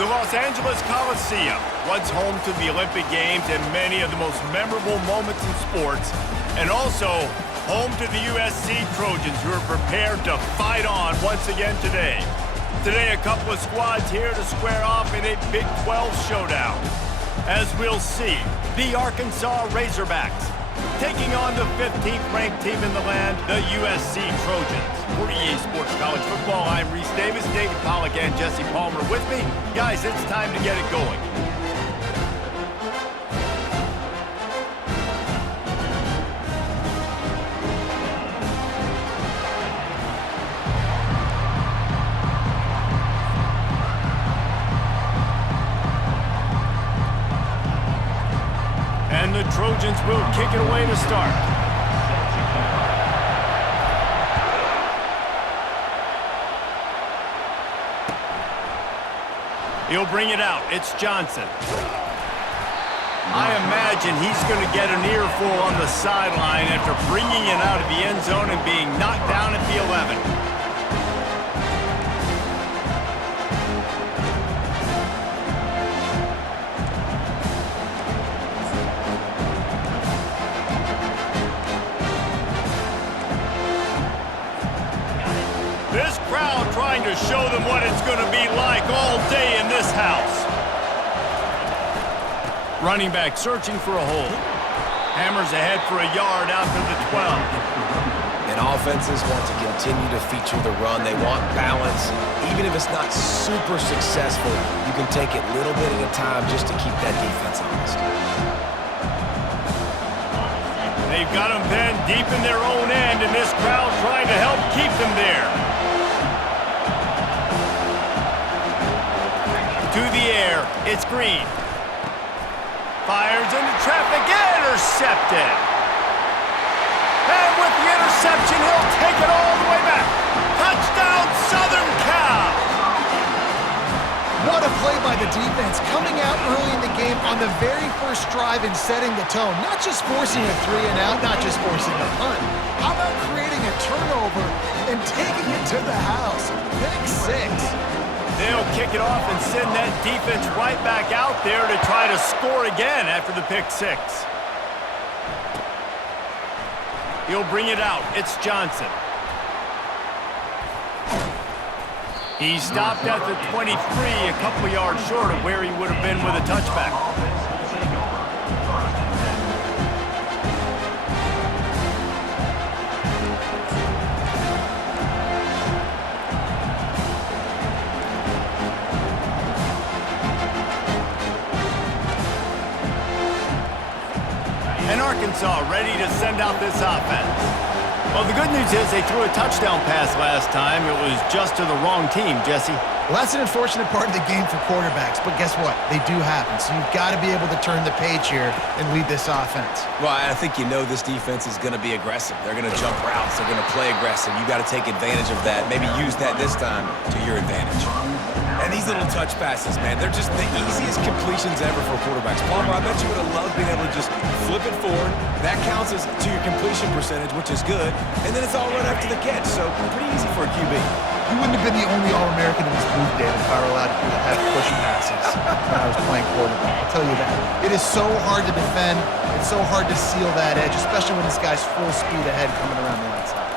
The Los Angeles Coliseum, once home to the Olympic Games and many of the most memorable moments in sports, and also home to the USC Trojans, who are prepared to fight on once again today. Today, a couple of squads here to square off in a Big 12 showdown. As we'll see, the Arkansas Razorbacks taking on the 15th ranked team in the land, the USC Trojans. For EA Sports College Football, I'm Reese Davis, David Pollack, and Jesse Palmer with me. Guys, it's time to get it going. And the Trojans will kick it away to start. He'll bring it out. It's Johnson. I imagine he's going to get an earful on the sideline after bringing it out of the end zone and being knocked down at the 11. This crowd trying to show them what it's going to be like all day in this house. Running back searching for a hole. Hammers ahead for a yard out to the 12. And offenses want to continue to feature the run. They want balance. Even if it's not super successful, you can take it little bit at a time just to keep that defense honest. They've got them then deep in their own end, and this crowd trying to help keep them there. To the air, it's Green. Fires into traffic, intercepted. And with the interception, he'll take it all the way back. Touchdown, Southern Cal! What a play by the defense, coming out early in the game on the very first drive and setting the tone. Not just forcing a 3-and-out, not just forcing a punt. How about creating a turnover and taking it to the house? Pick 6. They'll kick it off and send that defense right back out there to try to score again after the pick 6. He'll bring it out. It's Johnson. He stopped at the 23, a couple of yards short of where he would have been with a touchback. And Arkansas ready to send out this offense. Well, the good news is they threw a touchdown pass last time. It was just to the wrong team, Jesse. Well, that's an unfortunate part of the game for quarterbacks, but guess what? They do happen, so you've got to be able to turn the page here and lead this offense. Well, I think you know this defense is going to be aggressive. They're going to jump routes. They're going to play aggressive. You got to take advantage of that. Maybe use that this time to your advantage. And these little touch passes, man, they're just the easiest completions ever for quarterbacks. Palmer, I bet you would have loved being able to just flip it forward. That counts as to your completion percentage, which is good. And then it's all right after the catch, so pretty easy for a QB. You wouldn't have been the only All-American in this booth, David, if I were allowed to have push passes when I was playing quarterback. I'll tell you that. It is so hard to defend. It's so hard to seal that edge, especially when this guy's full speed ahead coming around the outside.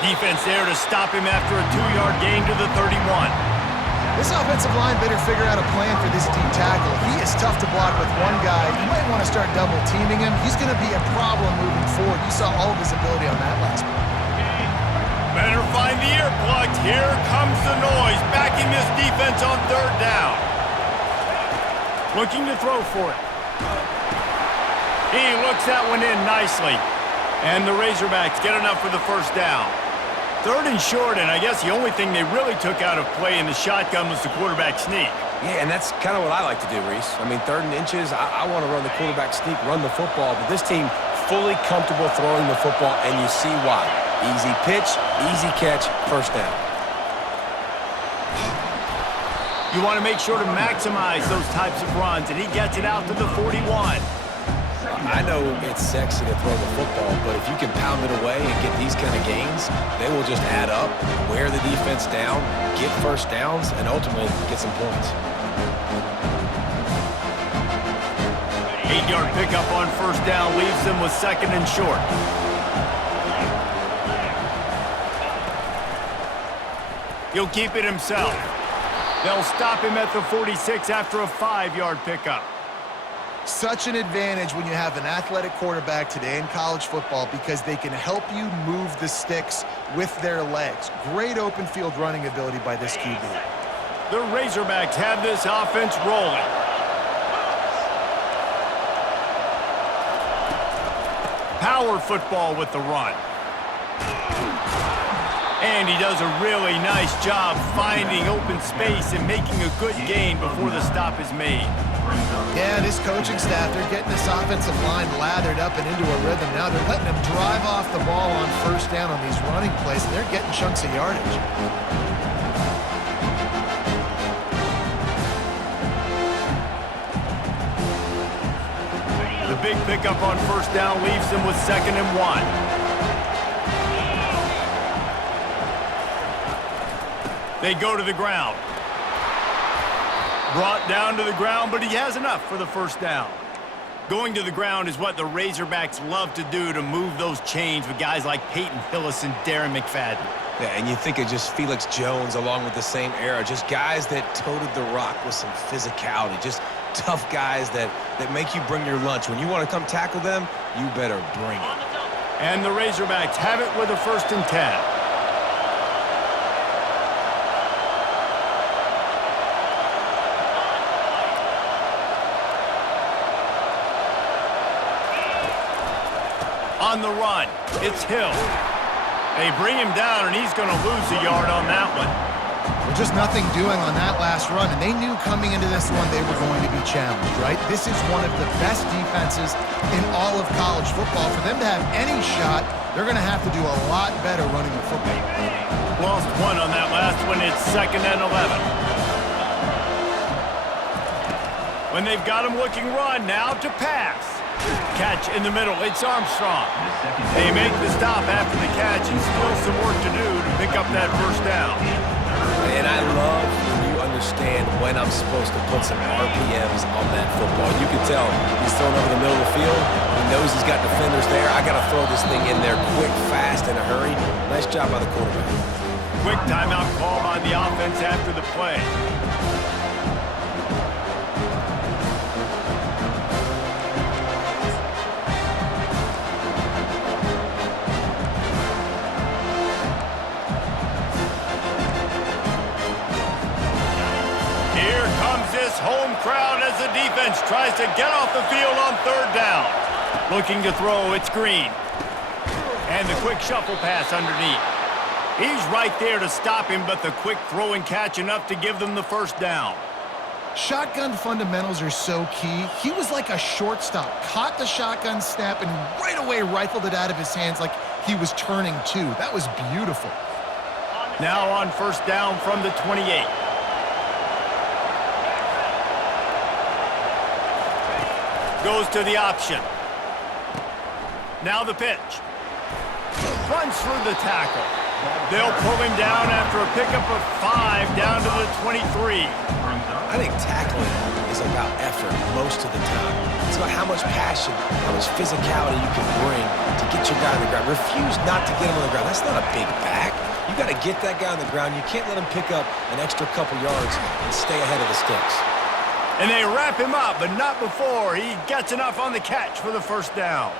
Defense there to stop him after a 2-yard gain to the 31. This offensive line better figure out a plan for this D tackle. He is tough to block with one guy. You might want to start double-teaming him. He's going to be a problem moving forward. You saw all of his ability on that last play. Better find the earplugs. Here comes the noise. Backing this defense on 3rd down. Looking to throw for it. He looks that one in nicely. And the Razorbacks get enough for the first down. 3rd and short, and I guess the only thing they really took out of play in the shotgun was the quarterback sneak. Yeah, and that's kind of what I like to do, Reese. I mean, 3rd and inches, I want to run the quarterback sneak, run the football, but this team fully comfortable throwing the football, and you see why. Easy pitch, easy catch, first down. You want to make sure to maximize those types of runs, and he gets it out to the 41. I know it's sexy to throw the football, but if you can pound it away and get these kind of gains, they will just add up, wear the defense down, get first downs, and ultimately get some points. 8-yard pickup on first down leaves them with second and short. He'll keep it himself. They'll stop him at the 46 after a 5-yard pickup. Such an advantage when you have an athletic quarterback today in college football because they can help you move the sticks with their legs. Great open field running ability by this QB. The Razorbacks have this offense rolling. Power football with the run. And he does a really nice job finding open space and making a good gain before the stop is made. Yeah, this coaching staff, they're getting this offensive line lathered up and into a rhythm now. They're letting them drive off the ball on first down on these running plays, and they're getting chunks of yardage. The big pickup on first down leaves them with second and 1. They go to the ground. Brought down to the ground, but he has enough for the first down. Going to the ground is what the Razorbacks love to do to move those chains with guys like Peyton Hillis and Darren McFadden. Yeah, and you think of just Felix Jones along with the same era, just guys that toted the rock with some physicality, just tough guys that make you bring your lunch. When you want to come tackle them, you better bring it. And the Razorbacks have it with a 1st and 10. On the run, it's Hill. They bring him down, and he's going to lose a yard on that one. Well, just nothing doing on that last run, and they knew coming into this one they were going to be challenged, right? This is one of the best defenses in all of college football. For them to have any shot, they're going to have to do a lot better running the football. Lost one on that last one. It's 2nd and 11. When they've got him looking run, now to pass. Catch in the middle. It's Armstrong. They make the stop after the catch and still some work to do to pick up that first down. And I love when you understand when I'm supposed to put some RPMs on that football. You can tell he's throwing over the middle of the field. He knows he's got defenders there. I got to throw this thing in there quick, fast, in a hurry. Nice job by the quarterback. Quick timeout call by the offense after the play. Home crowd as the defense tries to get off the field on 3rd down. Looking to throw, it's Green. And the quick shuffle pass underneath. He's right there to stop him, but the quick throw and catch enough to give them the first down. Shotgun fundamentals are so key. He was like a shortstop, caught the shotgun snap, and right away rifled it out of his hands like he was turning two. That was beautiful. Now on first down from the 28. Goes to the option. Now the pitch. Runs through the tackle. They'll pull him down after a pickup of 5 down to the 23. I think tackling is about effort most of the time. It's about how much passion, how much physicality you can bring to get your guy on the ground. Refuse not to get him on the ground. That's not a big back. You got to get that guy on the ground. You can't let him pick up an extra couple yards and stay ahead of the sticks. And they wrap him up, but not before he gets enough on the catch for the first down.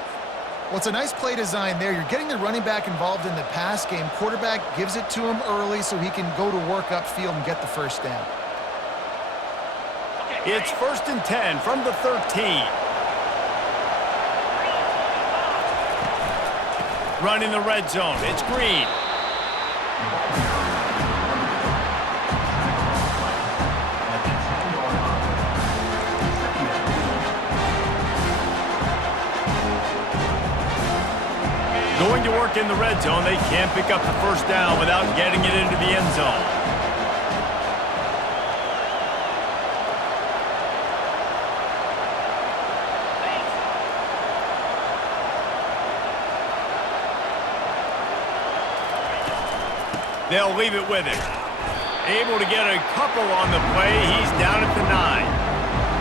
Well, it's a nice play design there. You're getting the running back involved in the pass game. Quarterback gives it to him early so he can go to work upfield and get the first down. It's 1st and 10 from the 13. Run in the red zone. It's Green. Going to work in the red zone, they can't pick up the first down without getting it into the end zone. They'll leave it with him. Able to get a couple on the play. He's down at the 9.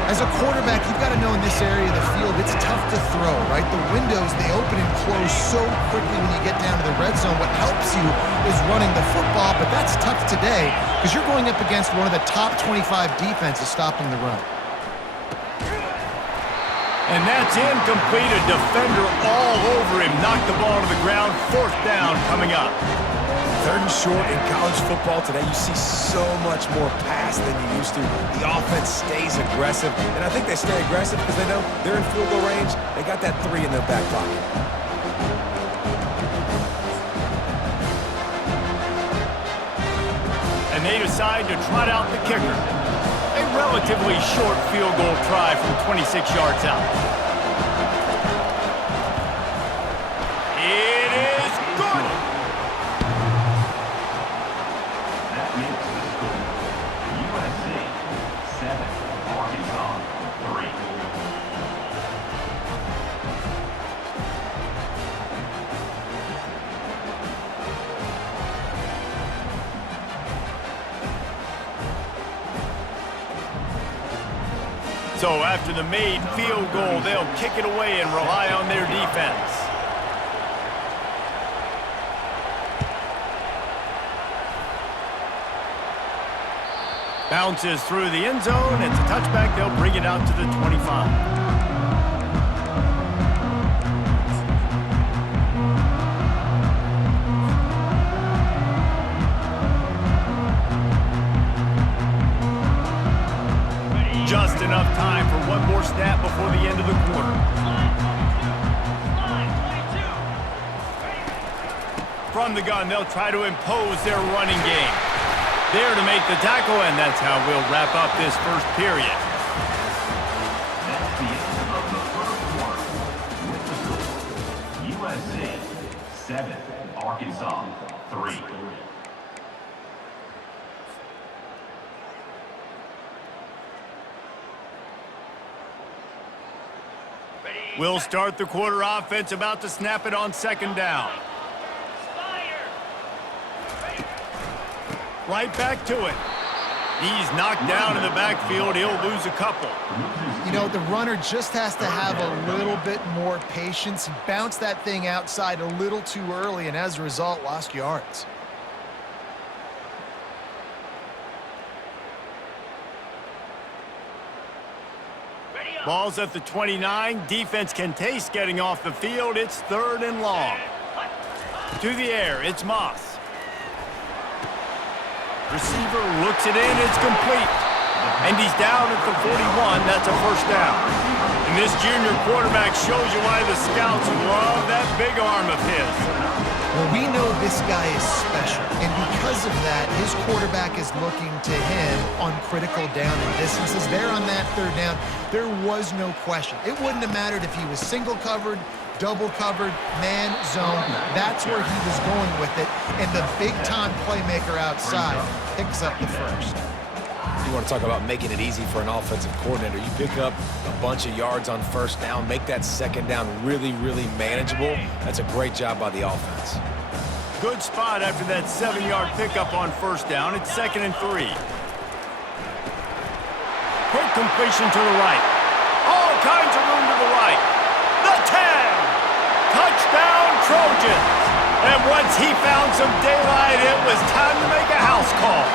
As a quarterback, you've got to know in this area of the field, it's tough to throw, right? The windows, they open and close so quickly when you get down to the red zone. What helps you is running the football, but that's tough today because you're going up against one of the top 25 defenses stopping the run. And that's incomplete. A defender all over him. Knocked the ball to the ground. 4th down coming up. 3rd and short in college football today. You see so much more pass than you used to. The offense stays aggressive, and I think they stay aggressive because they know they're in field goal range. They got that 3 in their back pocket. And they decide to trot out the kicker. A relatively short field goal try from 26 yards out. It is good. That makes the score USC 7, Arkansas 3. So after the made field goal, they'll kick it away and rely on their defense. Bounces through the end zone. It's a touchback. They'll bring it out to the 25. Just enough time for one more snap before the end of the quarter. From the gun, they'll try to impose their running game. There to make the tackle, and that's how we'll wrap up this first period. That's the end of the first quarter. With the score, USC 7, Arkansas 3. We'll start the quarter offense, about to snap it on 2nd down. Right back to it. He's knocked down in the backfield. He'll lose a couple. You know, the runner just has to have a little bit more patience. He bounced that thing outside a little too early, and as a result, lost yards. Ball's at the 29. Defense can taste getting off the field. It's 3rd and long. To the air, it's Moss. Receiver looks it in. It's complete. And he's down at the 41. That's a 1st down. And this junior quarterback shows you why the scouts love that big arm of his. Well, we know this guy is special, and because of that, his quarterback is looking to him on critical down and distances. There on that 3rd down, there was no question. It wouldn't have mattered if he was single covered, double covered, man, zone. That's where he was going with it, and the big-time playmaker outside picks up the 1st. You want to talk about making it easy for an offensive coordinator. You pick up a bunch of yards on 1st down, make that 2nd down really, really manageable. That's a great job by the offense. Good spot after that 7-yard pickup on 1st down. It's 2nd and 3. Quick completion to the right. All kinds of room to the right. The 10. Touchdown, Trojans. And once he found some daylight, it was time to make a house call.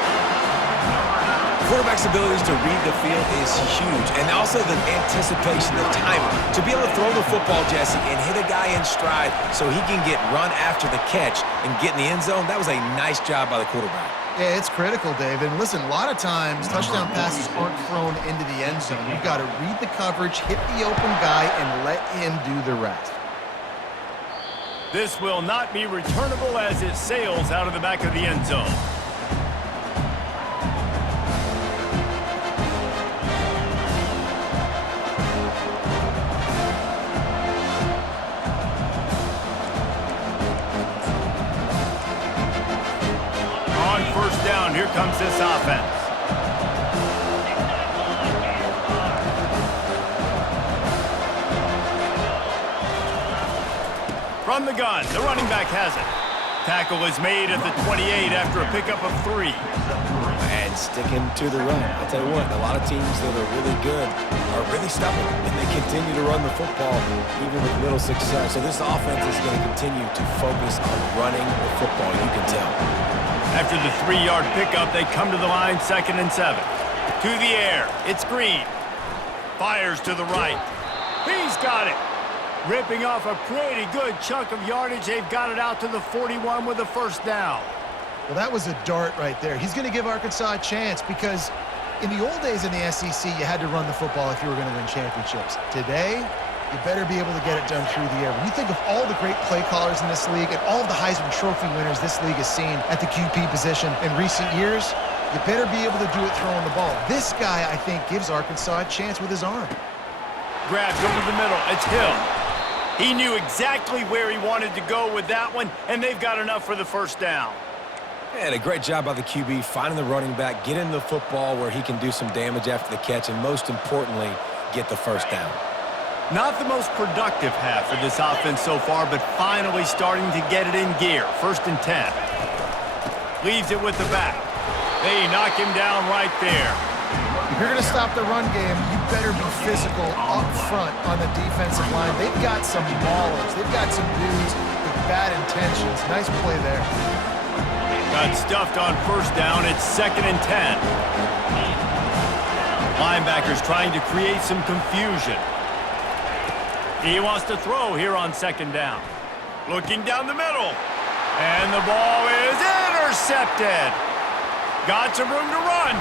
Quarterback's abilities to read the field is huge, and also the anticipation, the timing. To be able to throw the football, Jesse, and hit a guy in stride so he can get run after the catch and get in the end zone, that was a nice job by the quarterback. Yeah, it's critical, David. And listen, a lot of times touchdown passes aren't thrown into the end zone. You've got to read the coverage, hit the open guy, and let him do the rest. This will not be returnable as it sails out of the back of the end zone. On 1st down, here comes this offense. From the gun, the running back has it. Tackle is made at the 28 after a pickup of 3. And sticking to the run. I'll tell you what, a lot of teams that are really good are really stubborn, and they continue to run the football even with little success. So this offense is going to continue to focus on running the football, you can tell. After the 3-yard pickup, they come to the line, 2nd and 7. To the air, it's Green. Fires to the right. He's got it. Ripping off a pretty good chunk of yardage. They've got it out to the 41 with a first down. Well, that was a dart right there. He's going to give Arkansas a chance because in the old days in the SEC, you had to run the football if you were going to win championships. Today, you better be able to get it done through the air. When you think of all the great play callers in this league and all of the Heisman Trophy winners this league has seen at the QB position in recent years, you better be able to do it throwing the ball. This guy, I think, gives Arkansas a chance with his arm. Grabs over the middle. It's Hill. He knew exactly where he wanted to go with that one, and they've got enough for the first down. And a great job by the QB finding the running back, getting the football where he can do some damage after the catch, and most importantly, get the first down. Not the most productive half of this offense so far, but finally starting to get it in gear. 1st and 10. Leaves it with the back. They knock him down right there. If you're going to stop the run game, you better be physical up front on the defensive line. They've got some maulers. They've got some dudes with bad intentions. Nice play there. Got stuffed on first down. It's 2nd and 10. Linebackers trying to create some confusion. He wants to throw here on 2nd down. Looking down the middle. And the ball is intercepted. Got some room to run.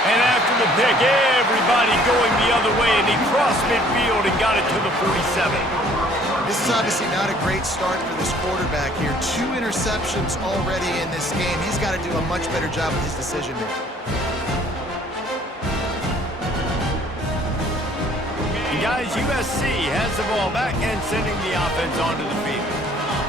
And after the pick, everybody going the other way, and he crossed midfield and got it to the 47. This is obviously not a great start for this quarterback here. 2 interceptions already in this game. He's got to do a much better job with his decision-making. Guys, USC has the ball back and sending the offense onto the field.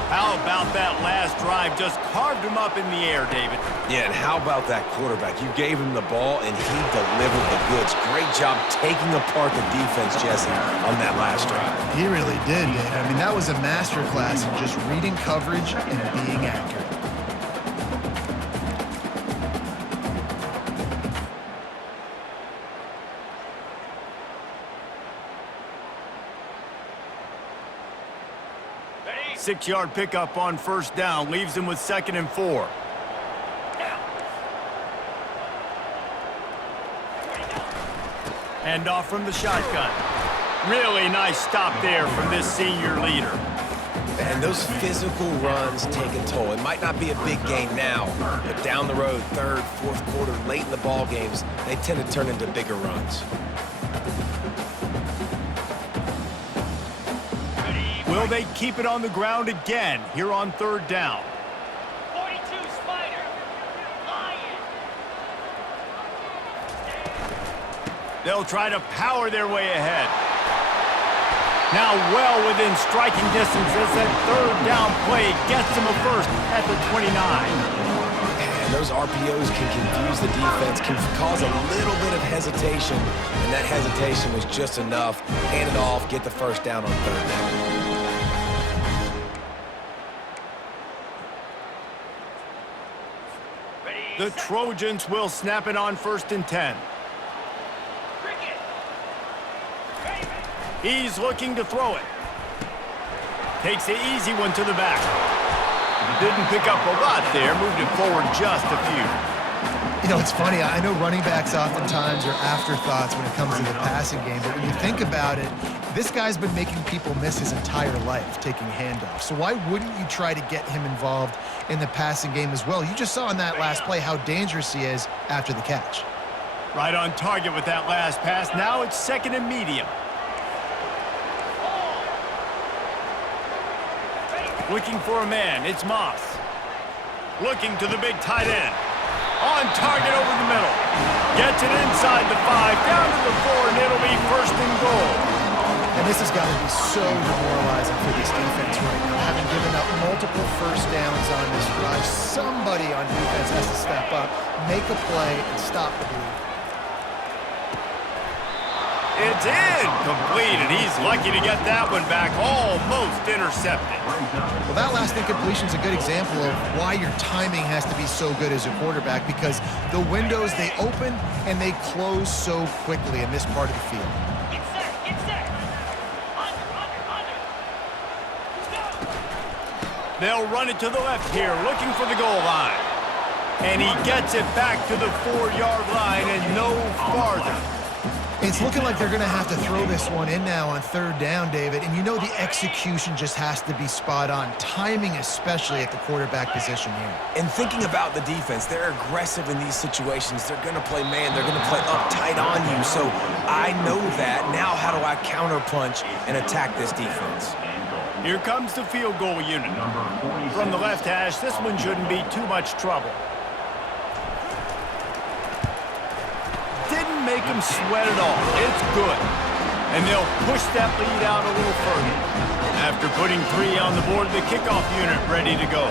How about that last drive? Just carved him up in the air, David. Yeah, and how about that quarterback? You gave him the ball, and he delivered the goods. Great job taking apart the defense, Jesse, on that last drive. He really did, Dave. I mean, that was a masterclass in just reading coverage and being accurate. Six-yard pickup on first down. Leaves him with 2nd and 4. Hand off from the shotgun. Really nice stop there from this senior leader. And those physical runs take a toll. It might not be a big game now, but down the road, 3rd, 4th quarter, late in the ball games, they tend to turn into bigger runs. Will they keep it on the ground again here on 3rd down? 42 Spider. Lion. They'll try to power their way ahead. Now well within striking distance as that 3rd down play gets them a first at the 29. And those RPOs can confuse the defense, can cause a little bit of hesitation, and that hesitation was just enough. Hand it off, get the first down on 3rd down. The Trojans will snap it on 1st and 10. He's looking to throw it. Takes the easy one to the back. Didn't pick up a lot there. Moved it forward just a few. You know, it's funny. I know running backs oftentimes are afterthoughts when it comes to the passing game, but when you think about it, this guy's been making people miss his entire life taking handoffs. So why wouldn't you try to get him involved in the passing game as well? You just saw in that last play how dangerous he is after the catch. Right on target with that last pass. Now it's 2nd and medium. Looking for a man. It's Moss. Looking to the big tight end. On target over the middle. Gets it inside the 5, down to the 4, and it'll be 1st and goal. And this has got to be so demoralizing for this defense right now, having given up multiple first downs on this drive. Somebody on defense has to step up, make a play, and stop the bleed. It's incomplete, and he's lucky to get that one back, almost intercepted. Well, that last incompletion is a good example of why your timing has to be so good as a quarterback, because the windows, they open and they close so quickly in this part of the field. Get set, get set. Under. They'll run it to the left here, looking for the goal line. And he gets it back to the 4-yard line and no farther. It's looking like they're going to have to throw this one in now on third down, David. And you know the execution just has to be spot on. Timing especially at the quarterback position here. And thinking about the defense, they're aggressive in these situations. They're going to play man. They're going to play up tight on you. So I know that. Now how do I counterpunch and attack this defense? Here comes the field goal unit. From the left hash, this one shouldn't be too much trouble. Didn't make him sweat at all. It's good. And they'll push that lead out a little further. After putting 3 on the board, the kickoff unit ready to go.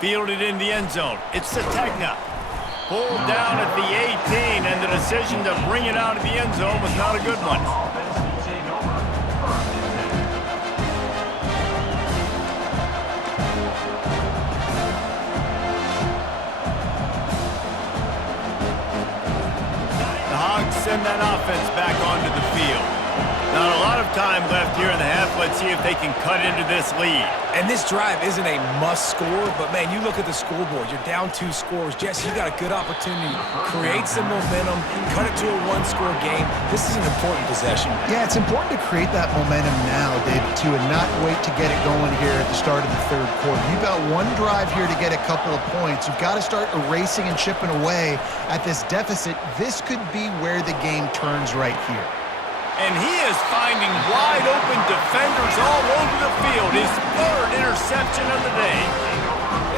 Fielded in the end zone. It's Sategna. Pulled down at the 18, and the decision to bring it out of the end zone was not a good one. Send that offense back onto the field. Not a lot of time left here in the half. Let's see if they can cut into this lead. And this drive isn't a must score, but man, you look at the scoreboard. You're down 2 scores. Jesse, you got a good opportunity. Create some momentum. Cut it to a 1-score game. This is an important possession. Yeah, it's important to create that momentum now, David, too, and not wait to get it going here at the start of the third quarter. You've got one drive here to get a couple of points. You've got to start erasing and chipping away at this deficit. This could be where the game turns right here. And he is finding wide open defenders all over the field. His 3rd interception of the day.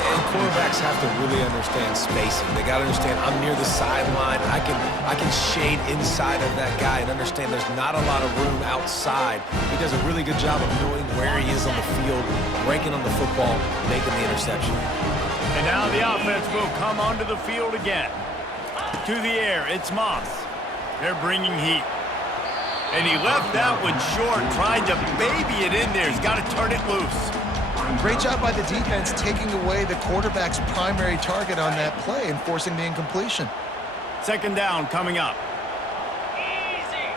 And quarterbacks have to really understand spacing. They got to understand I'm near the sideline. I can shade inside of that guy and understand there's not a lot of room outside. He does a really good job of knowing where he is on the field, breaking on the football, making the interception. And now the offense will come onto the field again. To the air, it's Moss. They're bringing heat. And he left that one short, tried to baby it in there. He's got to turn it loose. Great job by the defense taking away the quarterback's primary target on that play and forcing the incompletion. 2nd down coming up. Easy.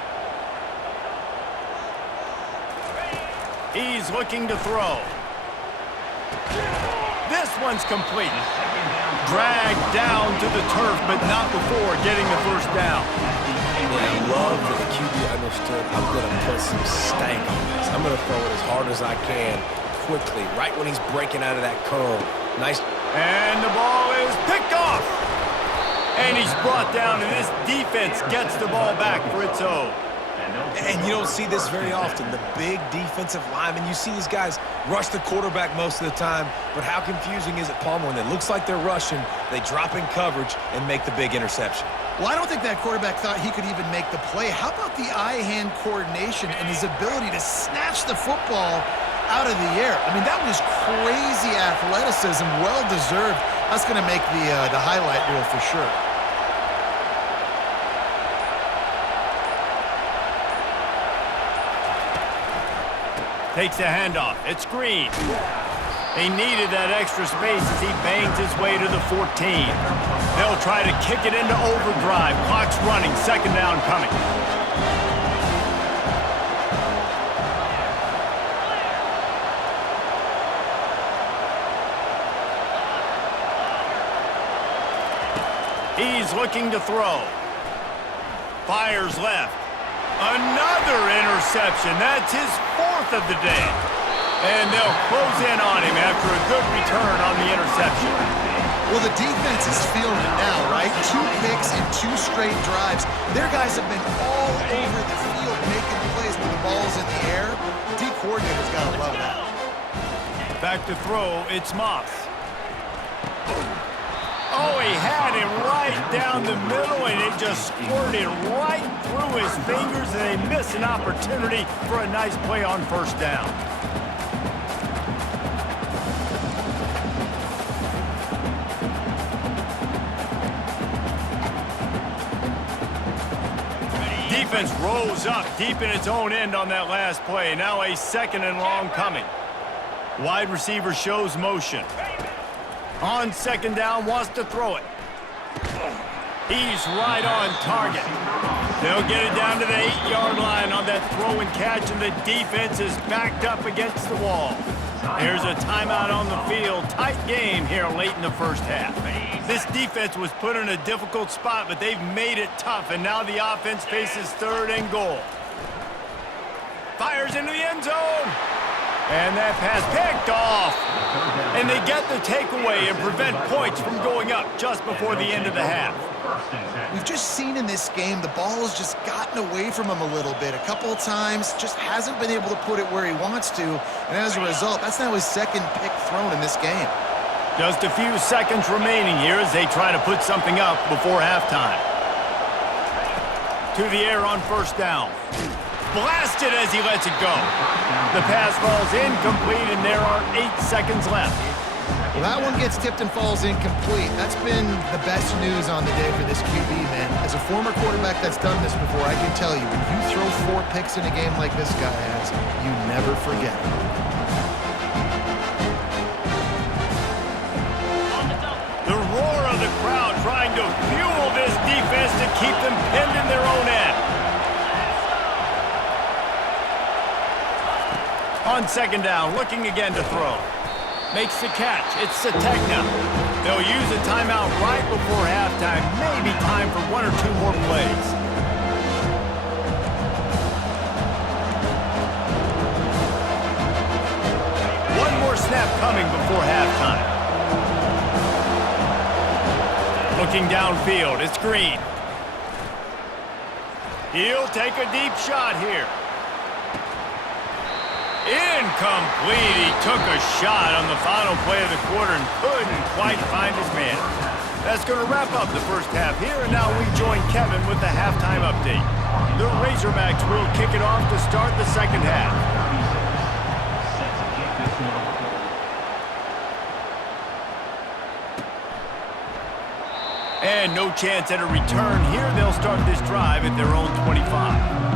He's looking to throw. This one's complete. Dragged down to the turf, but not before getting the 1st down. I love that the QB understood I'm going to put some stank on this. I'm going to throw it as hard as I can, quickly, right when he's breaking out of that curl. Nice. And the ball is picked off. And he's brought down, and this defense gets the ball back for its own. And you don't see this very often. The big defensive linemen, you see these guys rush the quarterback most of the time, but how confusing is it, Palmer, when it looks like they're rushing, they drop in coverage and make the big interception? Well, I don't think that quarterback thought he could even make the play. How about the eye-hand coordination and his ability to snatch the football out of the air? I mean, that was crazy athleticism, well-deserved. That's going to make the highlight reel for sure. Takes a handoff. It's Green. He needed that extra space as he bangs his way to the 14. They'll try to kick it into overdrive. Clock's running. 2nd down coming. He's looking to throw. Fires left. Another interception. That's his 4th of the day. And they'll close in on him after a good return on the interception. Well, the defense is feeling it now, right? 2 picks and 2 straight drives. Their guys have been all over the field making plays when the ball's in the air. D coordinator's got to love that. Back to throw. It's Moss. Oh, he had him right down the middle, and it just squirted right through his fingers, and they miss an opportunity for a nice play on 1st down. defense rose up deep in its own end on that last play. Now a 2nd and long coming. Wide receiver shows motion. On 2nd down, wants to throw it. He's right on target. They'll get it down to the 8-yard line on that throw and catch, and the defense is backed up against the wall. There's a timeout on the field. Tight game here late in the first half. This defense was put in a difficult spot, but they've made it tough, and now the offense faces 3rd and goal. Fires into the end zone. And that pass picked off. And they get the takeaway and prevent points from going up just before the end of the half. We've just seen in this game the ball has just gotten away from him a little bit. A couple of times, just hasn't been able to put it where he wants to. And as a result, that's now his 2nd pick thrown in this game. Just a few seconds remaining here as they try to put something up before halftime. To the air on 1st down. Blasted as he lets it go. The pass falls incomplete, and there are 8 seconds left. Well, that one gets tipped and falls incomplete. That's been the best news on the day for this QB, man. As a former quarterback that's done this before, I can tell you, when you throw 4 picks in a game like this guy has, you never forget it. The roar of the crowd trying to fuel this defense to keep them pinned in their own end. On 2nd down, looking again to throw. Makes the catch. It's Sategna. They'll use a timeout right before halftime. Maybe time for 1 or 2 more plays. One more snap coming before halftime. Looking downfield, it's Green. He'll take a deep shot here. Incomplete. He took a shot on the final play of the quarter and couldn't quite find his man. That's going to wrap up the first half here, and now we join Kevin with the halftime update. The Razorbacks will kick it off to start the second half. And no chance at a return here. They'll start this drive at their own 25.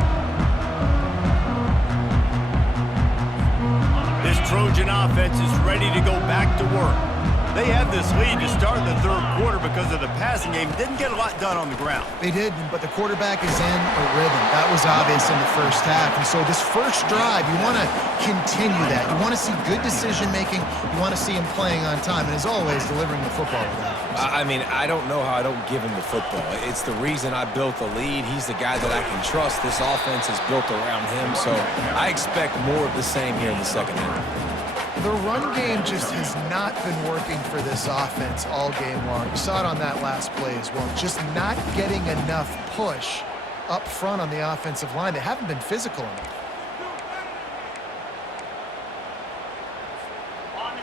This Trojan offense is ready to go back to work. They had this lead to start the 3rd quarter because of the passing game. Didn't get a lot done on the ground. They did, but the quarterback is in a rhythm. That was obvious in the first half. And so this first drive, you want to continue that. You want to see good decision-making. You want to see him playing on time. And as always, delivering the football with that. I mean, I don't know how I don't give him the football. It's the reason I built the lead. He's the guy that I can trust. This offense is built around him, so I expect more of the same here in the second half. The run game just has not been working for this offense all game long. You saw it on that last play as well. Just not getting enough push up front on the offensive line. They haven't been physical enough.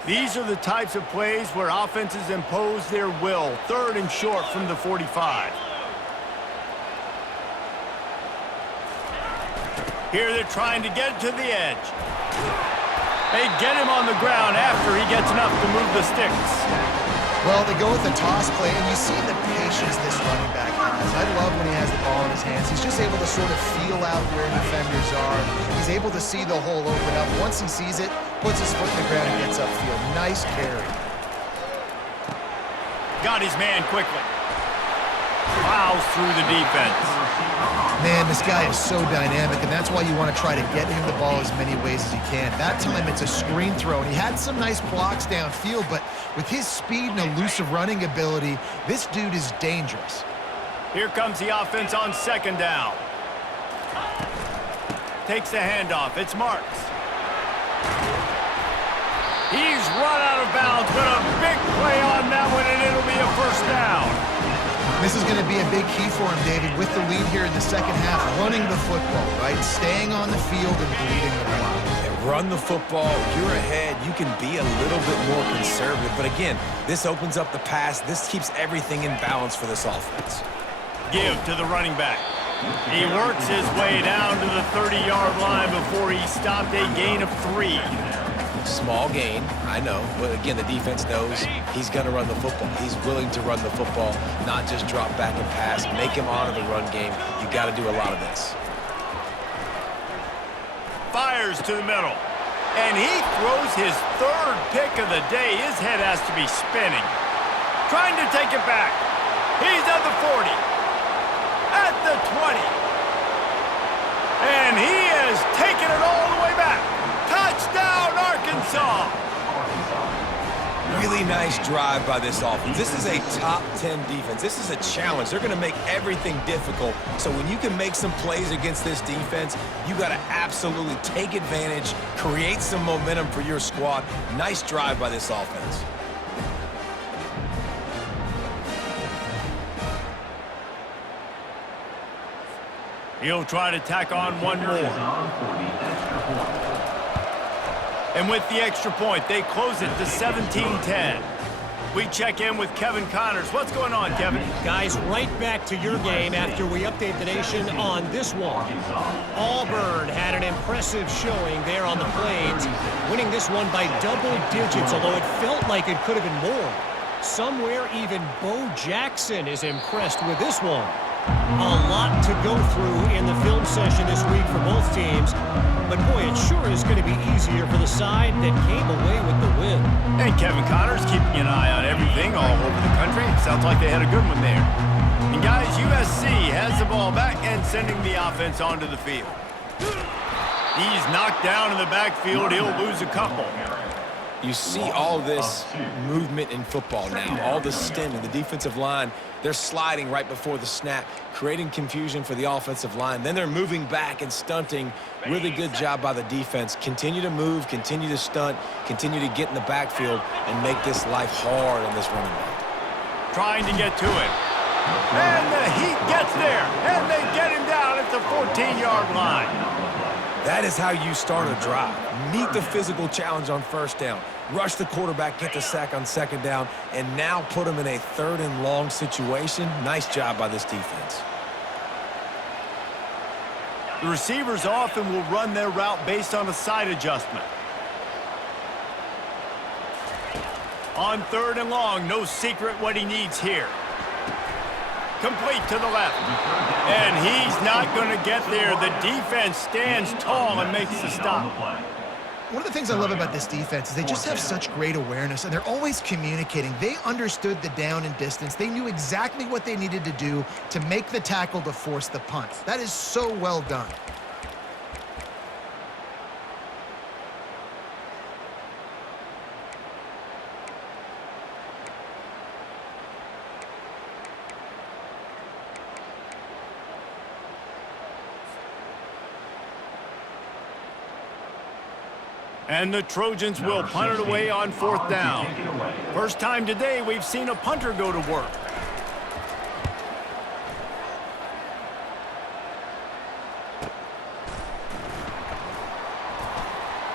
These are the types of plays where offenses impose their will. 3rd and short from the 45. Here they're trying to get to the edge. They get him on the ground after he gets enough to move the sticks. Well, they go with the toss play, and you see the patience this running back has. I love when he has the ball in his hands. He's just able to sort of feel out where defenders are. He's able to see the hole open up. Once he sees it, puts his foot in the ground and gets upfield. Nice carry. Got his man quickly. Plows through the defense. Man, this guy is so dynamic, and that's why you want to try to get him the ball as many ways as you can. That time, it's a screen throw, and he had some nice blocks downfield, but with his speed and elusive running ability, this dude is dangerous. Here comes the offense on 2nd down. Takes the handoff. It's Marks. He's run out of bounds, but a big play on that one, and it'll be a 1st down. This is going to be a big key for him, David, with the lead here in the second half, running the football, right? Staying on the field and bleeding the clock. And run the football. You're ahead. You can be a little bit more conservative. But again, this opens up the pass. This keeps everything in balance for this offense. Give to the running back. He works his way down to the 30-yard line before he stopped a gain of 3. Small gain, I know, but again, the defense knows he's going to run the football. He's willing to run the football, not just drop back and pass, make him honor the run game. You got to do a lot of this. fires to the middle. And he throws his third pick of the day. His head has to be spinning. Trying to take it back. He's at the 40. At the 20. And he has taken it all the way back. Touchdown, Arkansas! Really nice drive by this offense. This is a top 10 defense. This is a challenge. They're going to make everything difficult. So when you can make some plays against this defense, you got to absolutely take advantage, create some momentum for your squad. Nice drive by this offense. He'll try to tack on one more. And with the extra point, they close it to 17-10. We check in with Kevin Connors. What's going on, Kevin? Guys, right back to your game after we update the nation on this one. Auburn had an impressive showing there on the Plains, winning this one by double digits, although it felt like it could have been more. Somewhere even Bo Jackson is impressed with this one. A lot to go through in the film session this week for both teams. But, boy, it sure is going to be easier for the side that came away with the win. And Kevin Connors keeping an eye on everything all over the country. Sounds like they had a good one there. And, guys, USC has the ball back and sending the offense onto the field. He's knocked down in the backfield. He'll lose a couple. You see all this movement in football now, all the stemming, the defensive line, they're sliding right before the snap, creating confusion for the offensive line. Then they're moving back and stunting. Really good job by the defense. Continue to move, continue to stunt, continue to get in the backfield and make this life hard on this running back. Trying to get to it. And the Heat gets there, and they get him down at the 14-yard line. That is how you start a drive. Meet the physical challenge on first down. Rush the quarterback, get the sack on second down, and now put him in a third and long situation. Nice job by this defense. The receivers often will run their route based on a side adjustment. On third and long, no secret what he needs here. Complete to the left. And he's not going to get there. The defense stands tall and makes the stop. One of the things I love about this defense is they just have such great awareness, and they're always communicating. They understood the down and distance. They knew exactly what they needed to do to make the tackle to force the punt. That is so well done. And the Trojans will punt it away on fourth down. First time today we've seen a punter go to work.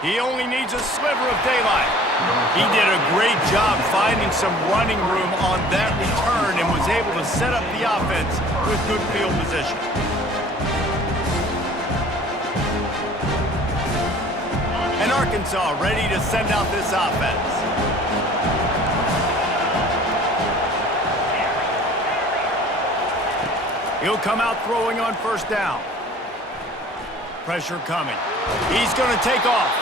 He only needs a sliver of daylight. He did a great job finding some running room on that return and was able to set up the offense with good field position. And Arkansas ready to send out this offense. He'll come out throwing on first down. Pressure coming. He's going to take off.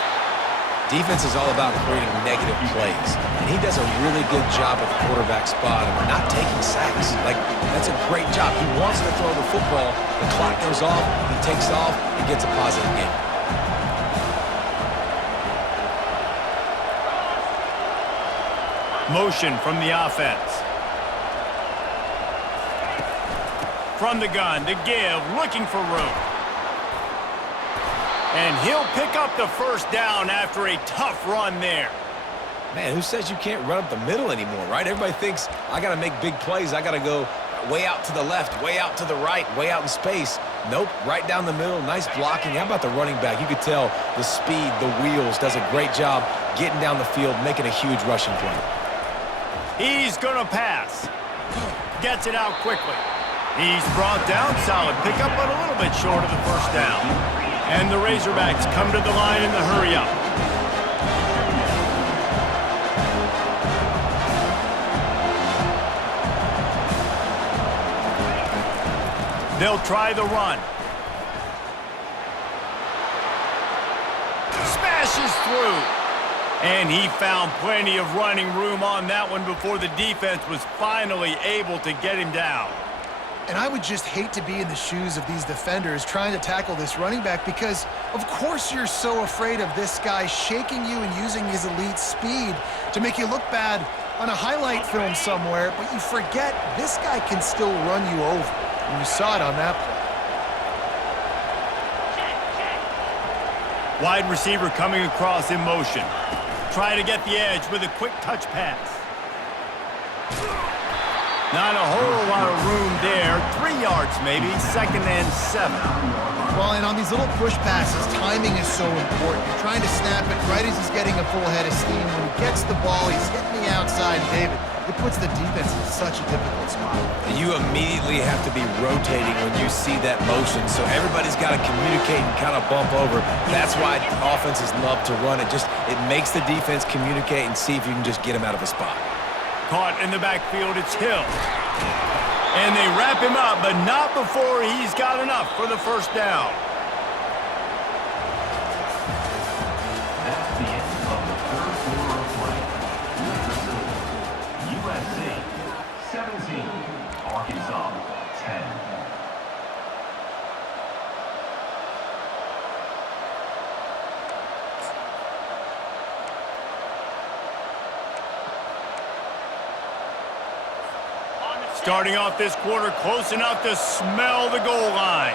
Defense is all about creating negative plays, and he does a really good job at the quarterback spot of not taking sacks. Like, that's a great job. He wants to throw the football. The clock goes off. He takes off. He gets a positive game. Motion from the offense. From the gun, to give, looking for room. And he'll pick up the first down after a tough run there. Man, who says you can't run up the middle anymore, right? Everybody thinks, I got to make big plays. I got to go way out to the left, way out to the right, way out in space. Nope, right down the middle, nice blocking. How about the running back? You could tell the speed, the wheels, does a great job getting down the field, making a huge rushing play. He's going to pass. Gets it out quickly. He's brought down, solid pickup, but a little bit short of the first down. And the Razorbacks come to the line in the hurry-up. They'll try the run. through. And he found plenty of running room on that one before the defense was finally able to get him down. And I would just hate to be in the shoes of these defenders trying to tackle this running back because, of course, you're so afraid of this guy shaking you and using his elite speed to make you look bad on a highlight film somewhere, but you forget this guy can still run you over. And you saw it on that play. Wide receiver coming across in motion. Trying to get the edge with a quick touch pass. Not a whole lot of room there. 3 yards maybe, 2nd and 7. Well, and on these little push passes, timing is so important. You're trying to snap it right as he's getting a full head of steam. When he gets the ball, he's hitting the outside. David, it puts the defense in such a difficult spot. You immediately have to be rotating when you see that motion, so everybody's got to communicate and kind of bump over. That's why offenses love to run it. It makes the defense communicate and see if you can just get him out of a spot. Caught in the backfield, it's Hill. And they wrap him up, but not before he's got enough for the first down. That's the end of the third quarter of play. USC 17, Arkansas 10. Starting off this quarter close enough to smell the goal line.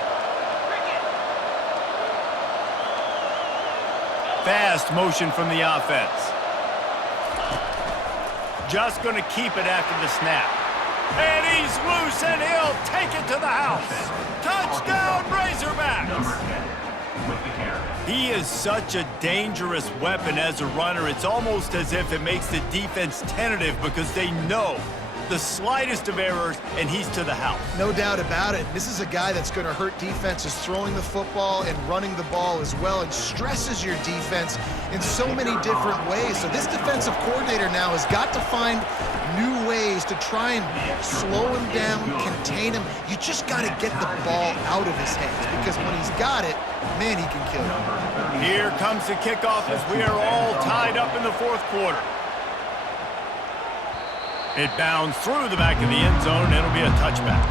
Fast motion from the offense. Just going to keep it after the snap. And he's loose, and he'll take it to the house. Touchdown, Razorbacks! He is such a dangerous weapon as a runner. It's almost as if it makes the defense tentative because they know the slightest of errors, and he's to the house. No doubt about it. This is a guy that's going to hurt defenses throwing the football and running the ball as well. It stresses your defense in so many different ways. So this defensive coordinator now has got to find new ways to try and slow him down, contain him. You just got to get the ball out of his hands because when he's got it, man, he can kill you. Here comes the kickoff as we are all tied up in the fourth quarter. It bounds through the back of the end zone, and it'll be a touchback.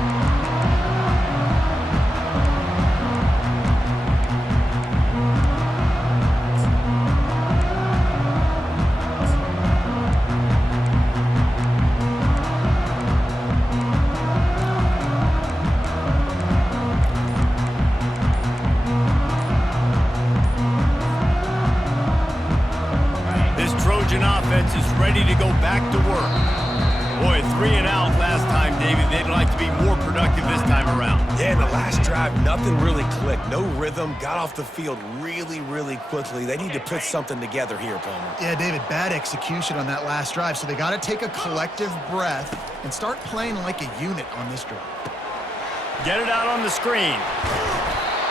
This Trojan offense is ready to go back to work. Boy, 3 and out last time, David. They'd like to be more productive this time around. Yeah, in the last drive, nothing really clicked. No rhythm. Got off the field really, really quickly. They need to put something together here, Palmer. Yeah, David, bad execution on that last drive. So they got to take a collective breath and start playing like a unit on this drive. Get it out on the screen.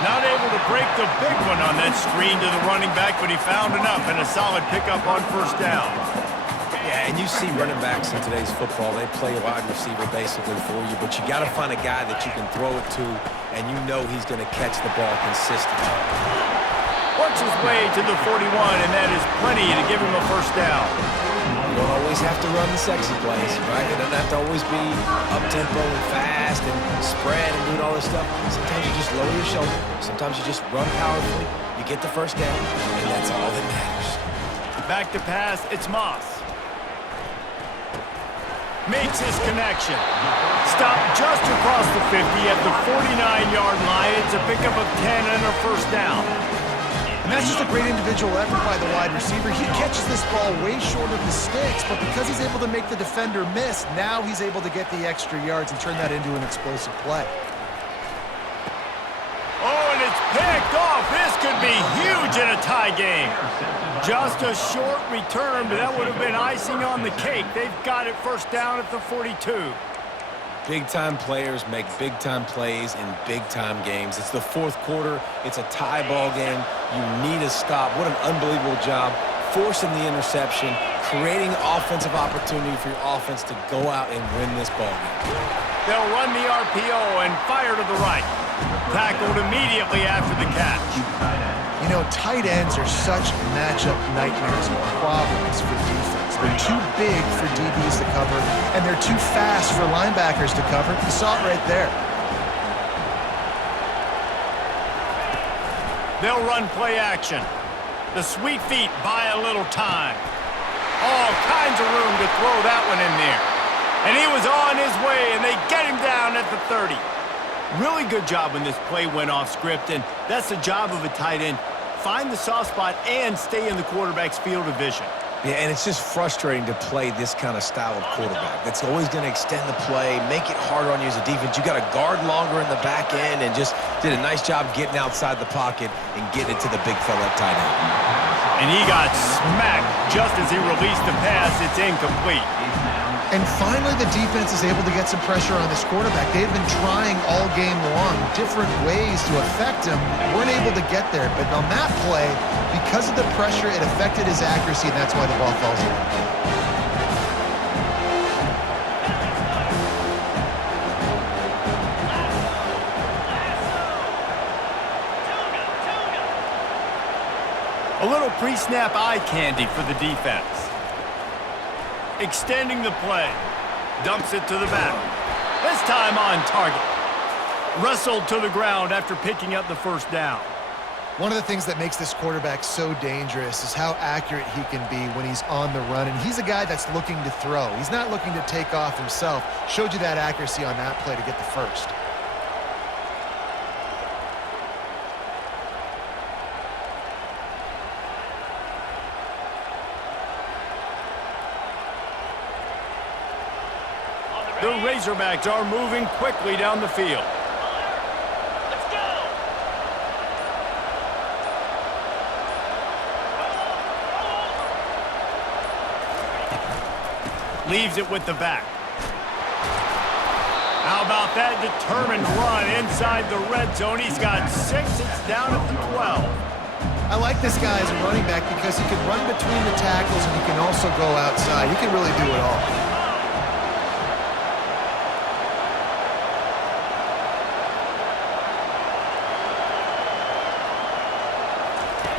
Not able to break the big one on that screen to the running back, but he found enough and a solid pickup on first down. Yeah, and you see running backs in today's football, they play a wide receiver basically for you, but you got to find a guy that you can throw it to, and you know he's going to catch the ball consistently. Works his way to the 41, and that is plenty to give him a first down. You don't always have to run the sexy plays, right? It doesn't have to always be up-tempo and fast and spread and doing all this stuff. Sometimes you just lower your shoulder. Sometimes you just run powerfully. You get the first down, and that's all that matters. Back to pass, it's Moss. Makes his connection. Stopped just across the 50 at the 49-yard line. It's a pickup of 10 and a first down. And that's just a great individual effort by the wide receiver. He catches this ball way short of the sticks, but because he's able to make the defender miss, now he's able to get the extra yards and turn that into an explosive play. Oh, and it's picked off. This could be huge in a tie game. Just a short return, but that would have been icing on the cake. They've got it first down at the 42. Big-time players make big-time plays in big-time games. It's the fourth quarter. It's a tie ball game. You need a stop. What an unbelievable job forcing the interception, creating offensive opportunity for your offense to go out and win this ball game. They'll run the RPO and fire to the right. Tackled immediately after the catch. You know, tight ends are such matchup nightmares and problems for defense. They're too big for DBs to cover, and they're too fast for linebackers to cover. You saw it right there. They'll run play action. The sweet feet buy a little time. All kinds of room to throw that one in there. And he was on his way, and they get him down at the 30. Really good job when this play went off script, and that's the job of a tight end. Find the soft spot and stay in the quarterback's field of vision. Yeah, and it's just frustrating to play this kind of style of quarterback. That's always going to extend the play, make it harder on you as a defense. You got to guard longer in the back end, and just did a nice job getting outside the pocket and getting it to the big fella at tight end. And he got smacked just as he released the pass. It's incomplete. And finally, the defense is able to get some pressure on this quarterback. They had been trying all game long, different ways to affect him. Weren't able to get there. But on that play, because of the pressure, it affected his accuracy, and that's why the ball falls in. A little pre-snap eye candy for the defense. Extending the play. Dumps it to the back. This time on target. Wrestled to the ground after picking up the first down. One of the things that makes this quarterback so dangerous is how accurate he can be when he's on the run. And he's a guy that's looking to throw. He's not looking to take off himself. Showed you that accuracy on that play to get the first. The Razorbacks are moving quickly down the field. Let's go. Leaves it with the back. How about that determined run inside the red zone? He's got 6. It's down at the 12. I like this guy as a running back because he can run between the tackles and he can also go outside. He can really do it all.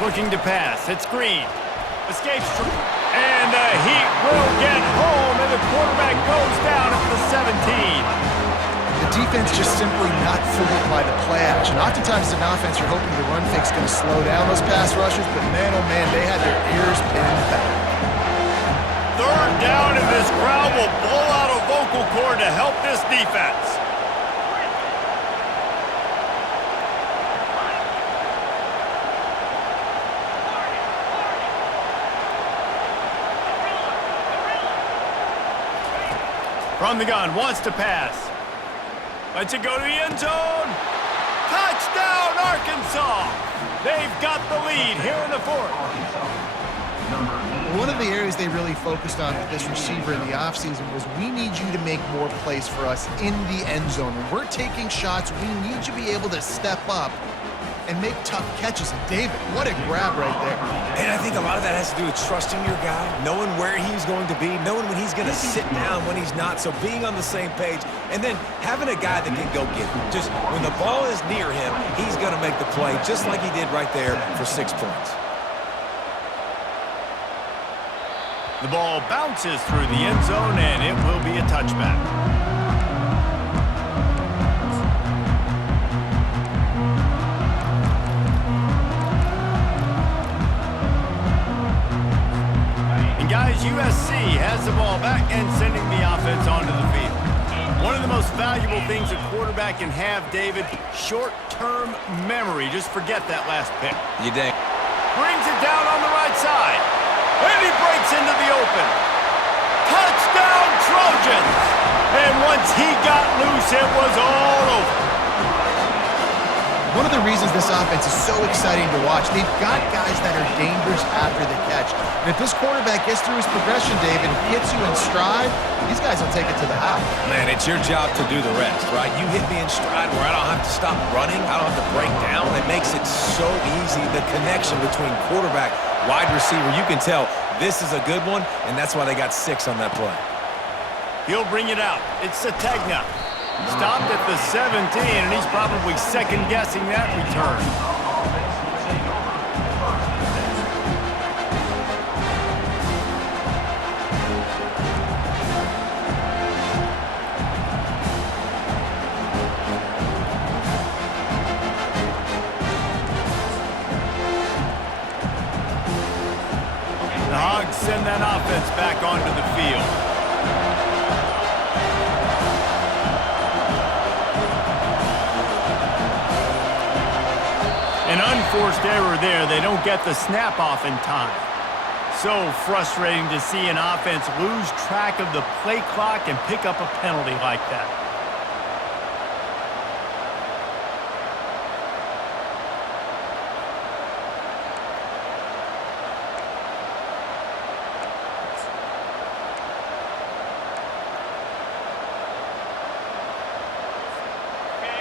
Looking to pass. It's Green. Escapes. And the Heat will get home, and the quarterback goes down at the 17. The defense just simply not fooled by the play action. Oftentimes, an offense, you're hoping the run fake's going to slow down those pass rushers, but man, oh man, they had their ears pinned back. Third down, and this crowd will blow out a vocal cord to help this defense. From the gun, wants to pass. Lets it go to the end zone. Touchdown, Arkansas! They've got the lead here in the fourth. One of the areas they really focused on with this receiver in the offseason was we need you to make more plays for us in the end zone. When we're taking shots, we need you to be able to step up and make tough catches. And David, what a grab right there. And I think a lot of that has to do with trusting your guy, knowing where he's going to be, knowing when he's going to sit down, when he's not. So being on the same page, and then having a guy that can go get him. Just when the ball is near him, he's going to make the play, just like he did right there for 6 points. The ball bounces through the end zone, and it will be a touchback. Guys, USC has the ball back and sending the offense onto the field. One of the most valuable things a quarterback can have, David, short-term memory. Just forget that last pick. You dang. Brings it down on the right side. And he breaks into the open. Touchdown, Trojans! And once he got loose, it was all over. One of the reasons this offense is so exciting to watch, they've got guys that are dangerous after the catch. And if this quarterback gets through his progression, David, hits you in stride, these guys will take it to the house. Man, it's your job to do the rest, right? You hit me in stride where I don't have to stop running. I don't have to break down. It makes it so easy. The connection between quarterback, wide receiver, you can tell this is a good one, and that's why they got 6 on that play. He'll bring it out. It's Sategna. Stopped at the 17, and he's probably second-guessing that return. forced error there. They don't get the snap off in time. So frustrating to see an offense lose track of the play clock and pick up a penalty like that.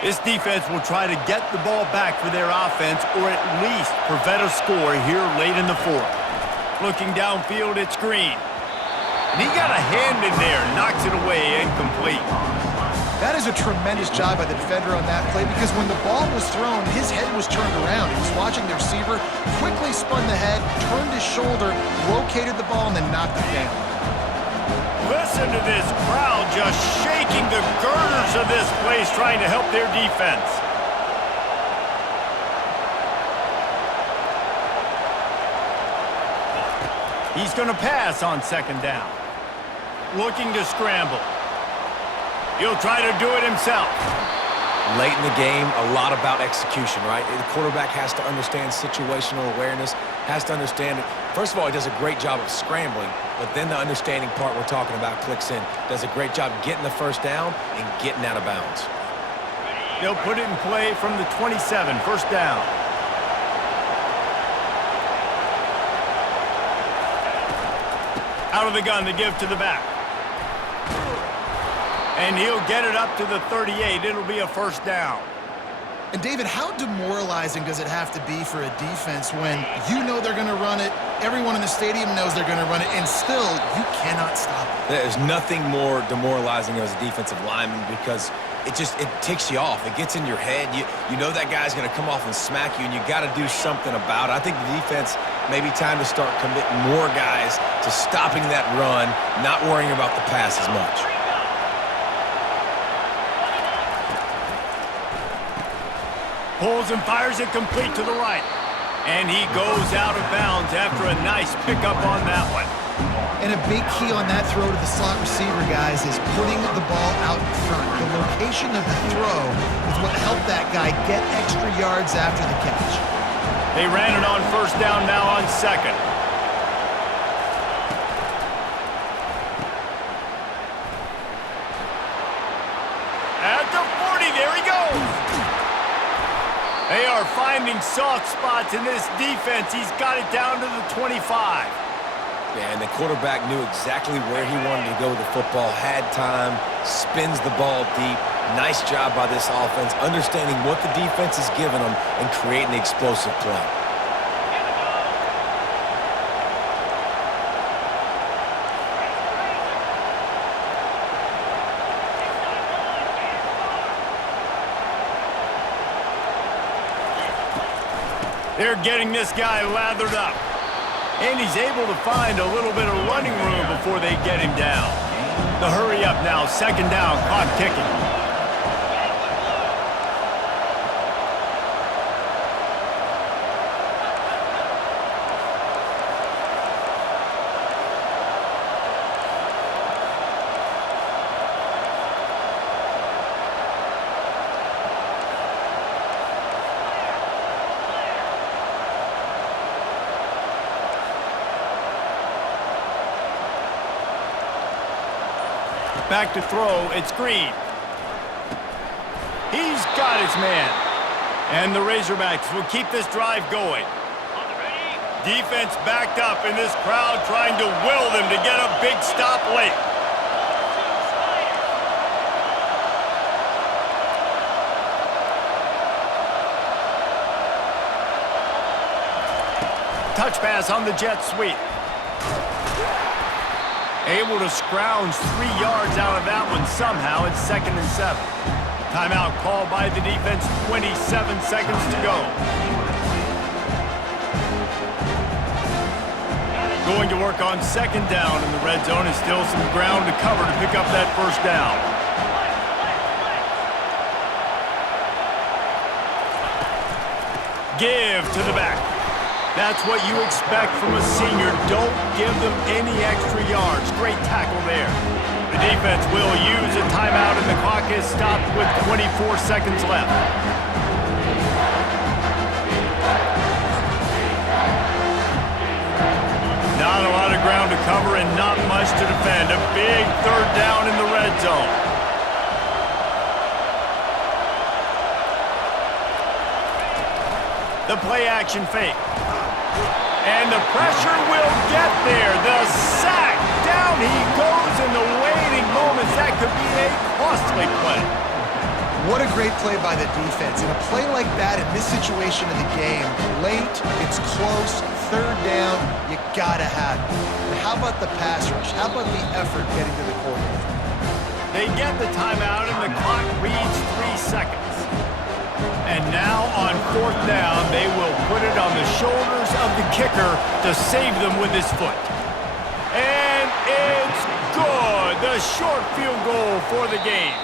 This defense will try to get the ball back for their offense or at least prevent a score here late in the fourth. Looking downfield, it's Green. And he got a hand in there, knocks it away, incomplete. That is a tremendous job by the defender on that play because when the ball was thrown, his head was turned around. He was watching the receiver, quickly spun the head, turned his shoulder, located the ball, and then knocked it down. Listen to this crowd just shaking the girders of this place trying to help their defense. He's going to pass on second down. Looking to scramble. He'll try to do it himself. Late in the game, a lot about execution, right? The quarterback has to understand situational awareness, has to understand it. First of all, he does a great job of scrambling, but then the understanding part we're talking about clicks in. Does a great job getting the first down and getting out of bounds. They'll put it in play from the 27, first down. Out of the gun to give to the back. And he'll get it up to the 38. It'll be a first down. And David, how demoralizing does it have to be for a defense when you know they're going to run it, everyone in the stadium knows they're going to run it, and still you cannot stop it? There's nothing more demoralizing as a defensive lineman because it ticks you off. It gets in your head. You know that guy's going to come off and smack you, and you got to do something about it. I think the defense maybe time to start committing more guys to stopping that run, not worrying about the pass as much. Pulls and fires it complete to the right. And he goes out of bounds after a nice pickup on that one. And a big key on that throw to the slot receiver, guys, is putting the ball out in front. The location of the throw is what helped that guy get extra yards after the catch. They ran it on first down, now on second. At the 40, there he goes. They are finding soft spots in this defense. He's got it down to the 25. Yeah, and the quarterback knew exactly where he wanted to go with the football, had time, spins the ball deep. Nice job by this offense, understanding what the defense is giving them and creating the explosive play. They're getting this guy lathered up. And he's able to find a little bit of running room before they get him down. The hurry up now, second down, clock ticking. Back to throw, it's Green. He's got his man. And the Razorbacks will keep this drive going. Defense backed up in this crowd trying to will them to get a big stop late. Touch pass on the jet sweep. Able to scrounge 3 yards out of that one somehow. It's 2nd and 7. Timeout called by the defense, 27 seconds to go. Going to work on second down in the red zone, and still some ground to cover to pick up that first down. Give to the back. That's what you expect from a senior. Don't give them any extra yards. Great tackle there. The defense will use a timeout, and the clock is stopped with 24 seconds left. got a lot of ground to cover and not much to defend. A big third down in the red zone. The play action fake. And the pressure will get there. The sack. Down he goes in the waiting moments. That could be a costly play. What a great play by the defense. In a play like that, in this situation of the game, late, it's close, third down, you gotta have it. And how about the pass rush? How about the effort getting to the quarterback? They get the timeout and the clock reads 3 seconds. And now on fourth down, they will put it on the shoulders of the kicker to save them with his foot. And it's good. The short field goal for the game.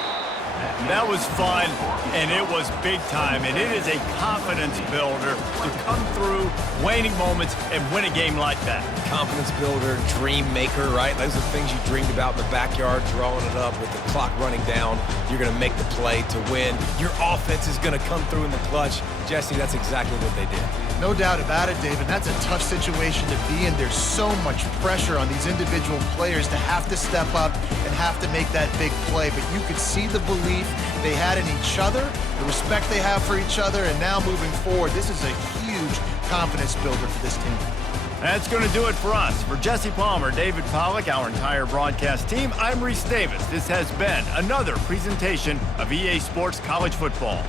That was fun, and it was big time, and it is a confidence builder to come through waning moments and win a game like that. Confidence builder, dream maker, right? Those are things you dreamed about in the backyard, drawing it up with the clock running down. You're going to make the play to win. Your offense is going to come through in the clutch. Jesse, that's exactly what they did. No doubt about it, David. That's a tough situation to be in. There's so much pressure on these individual players to have to step up and have to make that big play. But you could see the belief they had in each other, the respect they have for each other, and now moving forward, this is a huge confidence builder for this team. That's going to do it for us. For Jesse Palmer, David Pollack, our entire broadcast team, I'm Reese Davis. This has been another presentation of EA Sports College Football.